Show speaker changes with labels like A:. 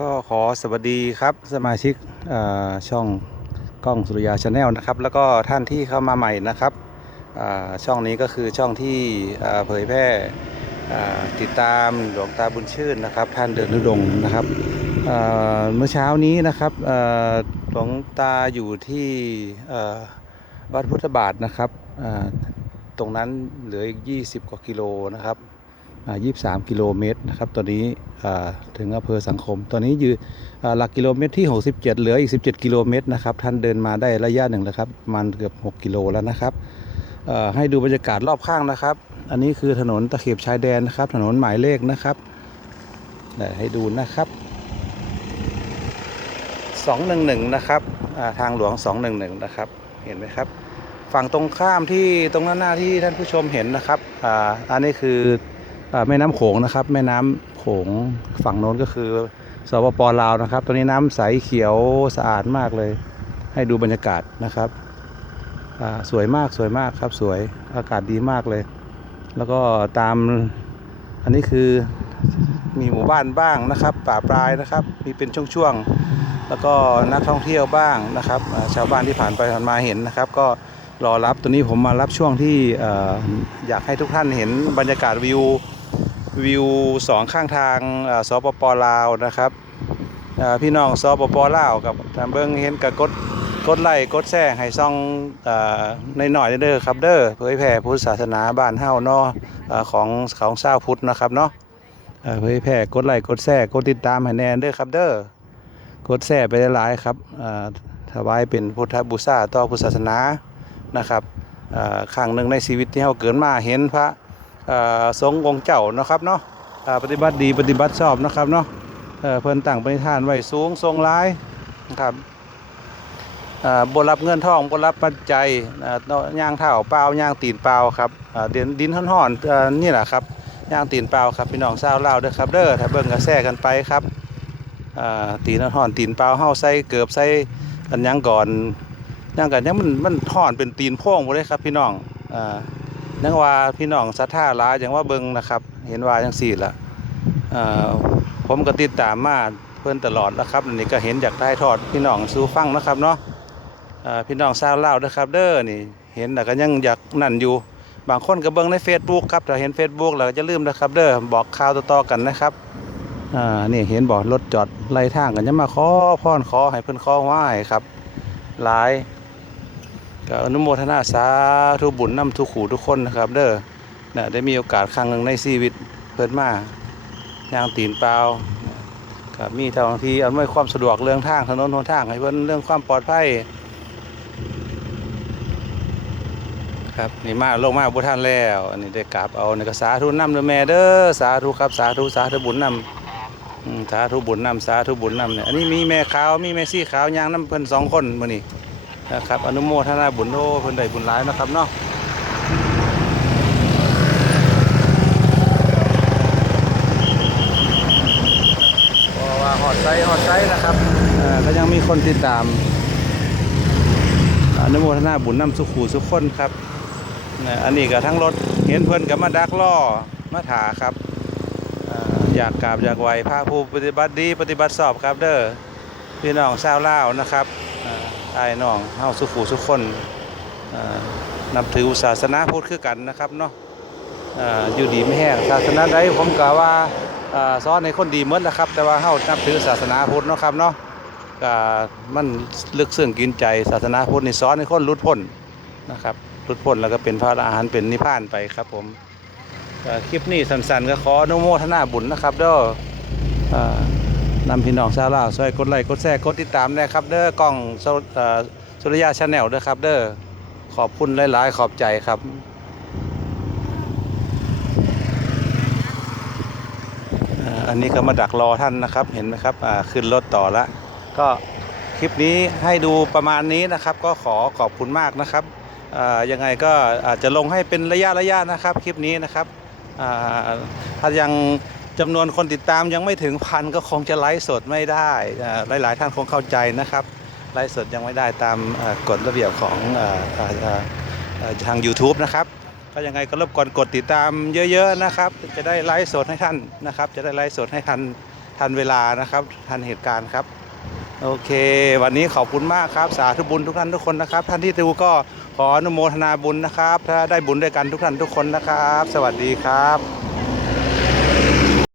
A: ก็ขอสวัสดีครับสมาชิกช่องกล้องสุริยาชาแนลนะครับ แล้วก็ท่านที่เข้ามาใหม่นะครับช่องนี้ก็คือช่องที่เผยแพร่ติดตามหลวงตาบุญชื่นนะครับ ท่านเดินทุดงนะครับเมื่อเช้านี้นะครับหลวงตาอยู่ที่วัดพุทธบาทนะครับตรงนั้นเหลืออีก 20 กว่ากิโลนะครับ 23 กิโลเมตรนะครับตอนนี้ถึงอำเภอสังคม ตอนนี้อยู่อ่าหลักกิโลเมตรที่ 67 เหลืออีก 17 กิโลเมตรนะครับท่านเดินมาได้ระยะหนึ่งแล้วครับมันเกือบ 6 กิโลแล้วนะครับให้ดูบรรยากาศรอบข้างนะครับ อันนี้คือถนนตะเข็บชายแดนนะครับ ถนนหมายเลขนะครับให้ดูนะครับ 211 นะครับทางหลวง 211 นะครับ เห็นไหมครับ ฝั่งตรงข้ามที่ตรงหน้าหน้าที่ท่านผู้ชมเห็นนะครับออันนี้คือ แม่น้ำโขงนะครับ แม่น้ำโขงฝั่งโน้นก็คือสปปลาวนะครับตัวนี้น้ำใสเขียวสะอาดมากเลย ให้ดูบรรยากาศนะครับสวยมากสวยมากครับสวยอากาศดีมากเลย แล้วก็ตามอันนี้คือมีหมู่บ้านบ้างนะครับ ป่าปลายนะครับ มีเป็นช่วงๆแล้วก็นักท่องเที่ยวบ้างนะครับ ชาวบ้านที่ผ่านไปผ่านมาเห็นนะครับ ก็รอรับตัวนี้ผมมารับช่วงที่อยากให้ทุกท่านเห็นบรรยากาศวิว วิวสองข้างทางสปปลาวนะครับพี่น้องสปปลาวกับทางเบิ้งเห็นกับกดกดไลค์กดแชร์ให้ซ่องในหน่อยเด้อครับเด้อเผยแผ่พุทธศาสนาบ้านเฮาเนาะเอ่อของของชาวพุทธนะครับเนาะเผยแผ่กดไลค์กดแชร์กดติดตามให้แน่เด้อครับเด้อกดแชร์ไปหลายๆครับถวายเป็นพุทธบูชาต่อพุทธศาสนานะครับครั้งหนึ่งในชีวิตที่เฮาเกิดมาเห็นพระ เอ่อทรงองค์เจ้านะครับเนาะปฏิบัติดีปฏิบัติชอบนะครับเนาะเพิ่นตั้งปณิธานไว้สูงทรงร้ายนะครับบรับเงินทองบรับปัจจัยเนาะย่างเท้าเปล่าย่างตีนเปล่าครับเดินดินห่อนๆนี่แหละครับย่างตีนเปล่าครับพี่น้องชาวลาวเด้อครับเด้อถ้าเบิ่งกระแสกันไปครับตีนห่อนตีนเปล่าเฮาใส่เกือบใส่อันยังก่อนย่างกันยังมันมันห่อนเป็นตีนพ่งบ่ได้ครับพี่น้อง อ่านังว่าพี่น้องศรัทธาหลายอย่างว่าเบิงนะครับ เห็นว่าจังสี่ละผมก็ติดตามมาเพื่อนตลอดนะครับนนี้ก็เห็นจากท้ายทอดพี่น้องสู่ฟังนะครับเนาะพี่น้องชาวลาวนะครับ เด้อนี่เห็นแต่ก็ยังอยากนั่นอยู่ บางคนก็เบิงใน Facebook ครับถ้าเห็น Facebook แล้วก็จะลืมนะครับ เด้อบอกข่าวต่อๆกันนะครับอ่านี่เห็นบอกรถจอดไล่ทางกันยังมาขอพรขอให้เพิ่อนขอไหว้ครับหลาย ก็อนุโมทนาสาธุบุญนำทุกขู่ทุกคนนะครับ เด้อนะได้มีโอกาสครั้งหนึ่งในชีวิตเพิ่นมาย่างตีนเปล่าก็มีทางที่อำนวยความสะดวกเรื่องทางถนนหนทางให้เพิ่นเรื่องความปลอดภัยครับนี่มาลงมาบุท่านแล้ว อันนี้ได้กราบเอาในกสาธุน้ำเด้อแม่เด้อสาธุครับสาธุสาธุบุญนำสาธุบุญนำสาธุบุญนำเนี่ยอันนี้มีแม่ขาวมีแม่ซี่ขาวยางน้ำเพิ่นสองคนมือนี้ นะครับอนุโมทนาบุญโทเพิ่นได้บุญหลายนะครับเนาะเพราะว่าฮอดไซฮอดไซนะครับอ่อก็ยังมีคนติดตามอนุโมทนาบุญนำสุขูสุขคนครับอันนี้ก็ทั้งรถเห็นเพิ่อนก็มาดักล่อมาถาครับอ่ออยากกราบอยากไหวพระผู้ปฏิบัติดีปฏิบัติสอบครับเด้อพี่น้องชาวลาวนะครับ ไอ้ายน้องเฮาสุขูสุขคนนับถือศาสนาพุทธคือกันนะครับเนาะอยู่ดีไม่แห้งศาสนาใดผมกล่าวว่าเอ่อสอนให้คนดีหมดนะครับ แต่ว่าเฮานับถือศาสนาพุทธเนาะครับเนาะก็มันลึกซึ้งกินใจศาสนาพุทธในี่สอนให้คนหลุดพ้นนะครับหลุดพ้นแล้วก็เป็นพระอรหันต์เป็นนิพพานไปครับผมคลิปนี้สั้นๆก็ขออนุโมทนาบุญนะครับเด้อ นำพี่น้องชาวลาวช่วยกดไลค์กดแชร์กดติดตามนะครับ เด้อกล้องโซเอ่อสุริยาชาแนลเด้อครับ เด้อขอบคุณหลาย ๆ ขอบใจครับอันนี้ก็มาดักรอท่านนะครับเห็นไหมครับขึ้นรถต่อละก็คลิปนี้ให้ดูประมาณนี้นะครับ ก็ขอขอบคุณมากนะครับยังไงก็อาจจะลงให้เป็นระยะระยะนะครับ คลิปนี้นะครับถ้ายัง จำนวนคนติดตามยังไม่ถึงพันก็คงจะไลฟ์สดไม่ได้หลาย ๆ ท่านคงเข้าใจนะครับไลฟ์สดยังไม่ได้ตามกฎระเบียบของทาง YouTube นะครับก็ยังไงก็รบกวนกดติดตามเยอะ ๆ นะครับ จะได้ไลฟ์สดให้ท่านนะครับ จะได้ไลฟ์สดให้ทันทันเวลานะครับทันเหตุการณ์ครับโอเค วันนี้ขอบคุณมากครับ สาธุบุญทุกท่านทุกคนนะครับ ท่านที่ดูก็ขออนุโมทนาบุญนะครับ ถ้าได้บุญด้วยกันทุกท่านทุกคนนะครับ สวัสดีครับ